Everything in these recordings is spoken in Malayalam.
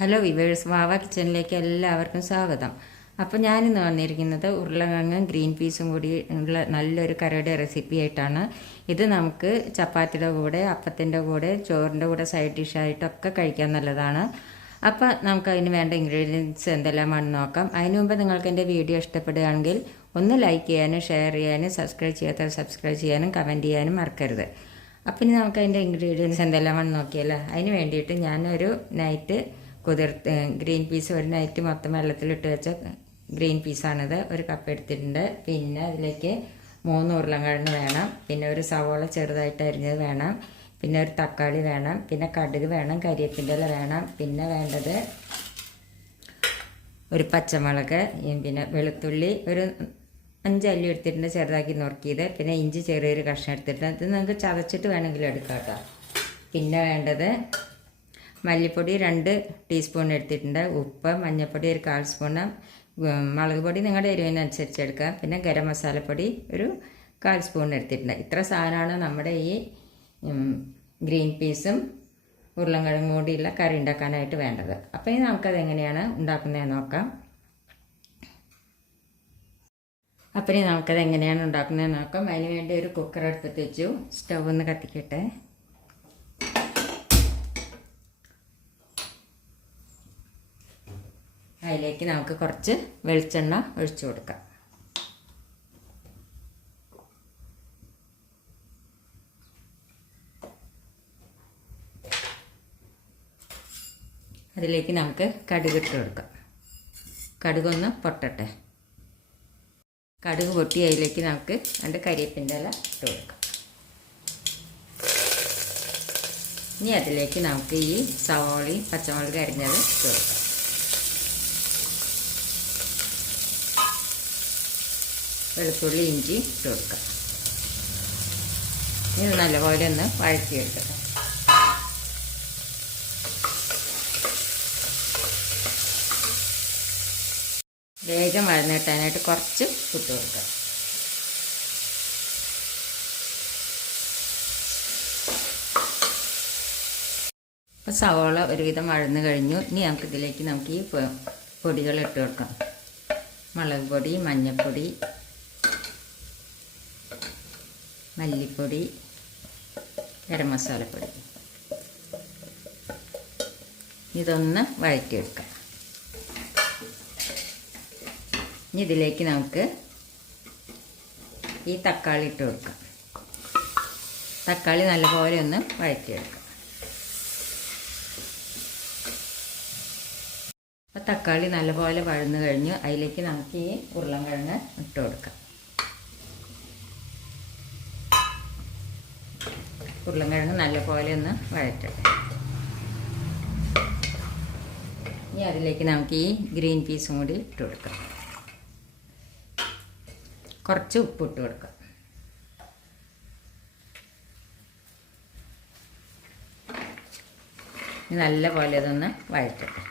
ഹലോ വിവേഴ്സ്, വാവ കിച്ചണിലേക്ക് എല്ലാവർക്കും സ്വാഗതം. അപ്പോൾ ഞാനിന്ന് വന്നിരിക്കുന്നത് ഉരുളക്കിഴങ്ങും ഗ്രീൻ പീസും കൂടി ഉള്ള നല്ലൊരു കറിയുടെ റെസിപ്പി ആയിട്ടാണ്. ഇത് നമുക്ക് ചപ്പാത്തിയുടെ കൂടെ, അപ്പത്തിൻ്റെ കൂടെ, ചോറിൻ്റെ കൂടെ സൈഡ് ഡിഷായിട്ടൊക്കെ കഴിക്കാൻ നല്ലതാണ്. അപ്പോൾ നമുക്ക് അതിന് വേണ്ട ഇൻഗ്രീഡിയൻസ് എന്തെല്ലാമാണെന്ന് നോക്കാം. അതിനു മുമ്പ് നിങ്ങൾക്ക് എൻ്റെ വീഡിയോ ഇഷ്ടപ്പെടുകയാണെങ്കിൽ ഒന്ന് ലൈക്ക് ചെയ്യാനും ഷെയർ ചെയ്യാനും സബ്സ്ക്രൈബ് ചെയ്യാത്തവർ സബ്സ്ക്രൈബ് ചെയ്യാനും കമൻറ്റ് ചെയ്യാനും മറക്കരുത്. അപ്പം ഇനി നമുക്ക് അതിൻ്റെ ഇൻഗ്രീഡിയൻസ് എന്തെല്ലാമാണെന്ന് നോക്കിയല്ലോ. അതിന് വേണ്ടിയിട്ട് ഞാനൊരു നൈറ്റ് ഗ്രീൻ പീസ് ഒരു നൈറ്റ് മൊത്തം വെള്ളത്തിലിട്ട് വെച്ച ഗ്രീൻ പീസാണിത്. ഒരു കപ്പ് എടുത്തിട്ടുണ്ട്. പിന്നെ അതിലേക്ക് 3 ഉരുളക്കിഴങ്ങ് വേണം. പിന്നെ ഒരു സവോള ചെറുതായിട്ട് അരിഞ്ഞത് വേണം. പിന്നെ ഒരു തക്കാളി വേണം. പിന്നെ കടുക് വേണം. കരിവേപ്പിൻ്റെ ഇല വേണം. പിന്നെ വേണ്ടത് ഒരു പച്ചമുളക്, പിന്നെ വെളുത്തുള്ളി ഒരു 5 അല്ലി എടുത്തിട്ടുണ്ട് ചെറുതാക്കി നുറുക്കിയത്. പിന്നെ ഇഞ്ചി ചെറിയൊരു കഷ്ണം എടുത്തിട്ടുണ്ട്. ഇത് നിങ്ങൾക്ക് ചതച്ചിട്ട് വേണമെങ്കിലും എടുക്കാം കേട്ടോ. പിന്നെ വേണ്ടത് മല്ലിപ്പൊടി 2 ടീസ്പൂൺ എടുത്തിട്ടുണ്ട്. ഉപ്പ്, മഞ്ഞൾപ്പൊടി ഒരു 1/4 സ്പൂണ്, മുളക് പൊടി നിങ്ങളുടെ എരിവിനനുസരിച്ച് എടുക്കാം. പിന്നെ ഗരം മസാലപ്പൊടി ഒരു 1/4 സ്പൂൺ എടുത്തിട്ടുണ്ട്. ഇത്ര സാധനമാണ് നമ്മുടെ ഈ ഗ്രീൻ പീസും ഉരുളക്കിഴങ്ങും കൂടിയുള്ള കറി ഉണ്ടാക്കാനായിട്ട് വേണ്ടത്. അപ്പോൾ ഇനി നമുക്കത് എങ്ങനെയാണ് ഉണ്ടാക്കുന്നതെന്ന് നോക്കാം. അപ്പോൾ ഇനി നമുക്കത് എങ്ങനെയാണ് ഉണ്ടാക്കുന്നതെന്ന് നോക്കാം. അതിന് വേണ്ടി ഒരു കുക്കർ എടുത്തിട്ട് വെച്ചു. സ്റ്റൗ ഒന്ന് കത്തിക്കട്ടെ. അതിലേക്ക് നമുക്ക് കുറച്ച് വെളിച്ചെണ്ണ ഒഴിച്ചു കൊടുക്കാം. അതിലേക്ക് നമുക്ക് കടുക് ഇട്ട് കൊടുക്കാം. കടുകൊന്ന് പൊട്ടട്ടെ. കടുക് പൊട്ടി അതിലേക്ക് നമുക്ക് 2 കരിവേപ്പിൻ്റെ ഇല ഇട്ട് കൊടുക്കാം. ഇനി അതിലേക്ക് നമുക്ക് ഈ സവോളയും പച്ചമുളക് അരിഞ്ഞത് ഇട്ട് കൊടുക്കാം. വെളുത്തുള്ളി, ഇഞ്ചി ഇട്ട് കൊടുക്കാം. ഇത് നല്ലപോലെ ഒന്ന് വഴറ്റിയെടുക്കട്ടെ. വേഗം വഴന്നിട്ടാനായിട്ട് കുറച്ച് ഇട്ട് കൊടുക്കാം. അപ്പോൾ സവോള ഒരുവിധം വഴന്ന് കഴിഞ്ഞു. ഇനി നമുക്ക് ഈ പൊടികൾ ഇട്ട് കൊടുക്കാം. മുളക് പൊടി, മഞ്ഞൾപ്പൊടി, മല്ലിപ്പൊടി, ഗരം മസാലപ്പൊടി. ഇതൊന്ന് വഴറ്റിയെടുക്കാം. ഇനി ഇതിലേക്ക് നമുക്ക് ഈ തക്കാളി ഇട്ട് കൊടുക്കാം. തക്കാളി നല്ലപോലെ ഒന്ന് വഴറ്റിയെടുക്കാം. അപ്പോൾ തക്കാളി നല്ലപോലെ വഴന്നു കഴിഞ്ഞു. അതിലേക്ക് നമുക്ക് ഈ ഉരുളക്കിഴങ്ങ് ഇട്ട് കൊടുക്കാം. ഉരുളക്കിഴങ്ങ് നല്ലപോലെ ഒന്ന് വഴറ്റട്ടെ. ഇനി അതിലേക്ക് നമുക്ക് ഈ ഗ്രീൻ പീസും കൂടി ഇട്ട് കൊടുക്കാം. കുറച്ച് ഉപ്പ് ഇട്ട് കൊടുക്കാം. നല്ലപോലെ ഇതൊന്ന് വഴറ്റട്ടെ.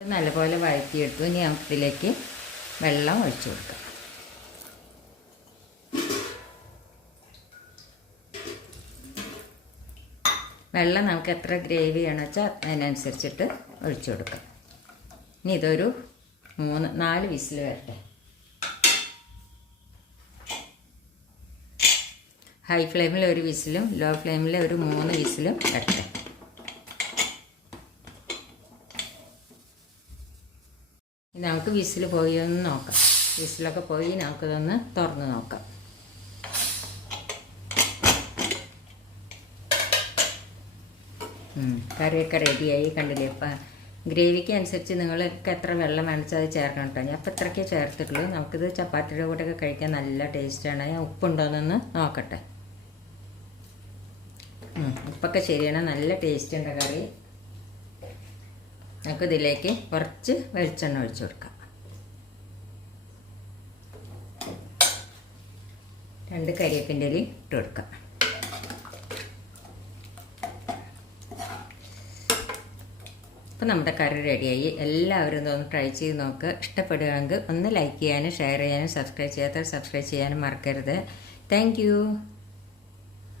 നല്ലപോലെ വഴറ്റിയെടുത്തു. ഇനി നമുക്കിതിലേക്ക് വെള്ളം ഒഴിച്ചു കൊടുക്കാം. വെള്ളം നമുക്ക് എത്ര ഗ്രേവി വേണമെന്ന് വെച്ചാൽ അതിനനുസരിച്ചിട്ട് ഒഴിച്ചു കൊടുക്കാം. ഇനി ഇതൊരു 3-4 വിസിൽ വരട്ടെ. ഹൈ ഫ്ലെയിമിൽ ഒരു വിസിലും ലോ ഫ്ലെയിമിൽ ഒരു 3 വിസിലും വരട്ടെ. നമുക്ക് വിസിൽ പോയി ഒന്ന് നോക്കാം. വിസിലൊക്കെ പോയി നമുക്കിതൊന്ന് തുറന്ന് നോക്കാം. കറിയൊക്കെ റെഡിയായി. കണ്ടില്ലേ? ഇപ്പം ഗ്രേവിക്ക് അനുസരിച്ച് നിങ്ങൾക്ക് എത്ര വെള്ളം വേണിച്ചാൽ അത് ചേർക്കണം കേട്ടോ. ഞാൻ അപ്പോൾ ഇത്രയ്ക്കേ ചേർത്തിട്ടുള്ളൂ. നമുക്കിത് ചപ്പാത്തിയുടെ കൂടെയൊക്കെ കഴിക്കാൻ നല്ല ടേസ്റ്റാണ്. ഞാൻ ഉപ്പുണ്ടോയെന്നൊന്ന് നോക്കട്ടെ. ഉപ്പൊക്കെ ശരിയാണ്. നല്ല ടേസ്റ്റ് ഉണ്ട് കറി. നമുക്കിതിലേക്ക് കുറച്ച് വെളിച്ചെണ്ണ ഒഴിച്ചു കൊടുക്കാം. 2 കരിവേപ്പിൻ്റെ ഇല ഇട്ട് കൊടുക്കാം. അപ്പോൾ നമ്മുടെ കറി റെഡിയായി. എല്ലാവരും ഇതൊന്ന് ട്രൈ ചെയ്ത് നോക്കുക. ഇഷ്ടപ്പെടുകയാണെങ്കിൽ ഒന്ന് ലൈക്ക് ചെയ്യാനും ഷെയർ ചെയ്യാനും സബ്സ്ക്രൈബ് ചെയ്യാത്തവർ സബ്സ്ക്രൈബ് ചെയ്യാനും മറക്കരുത്. താങ്ക്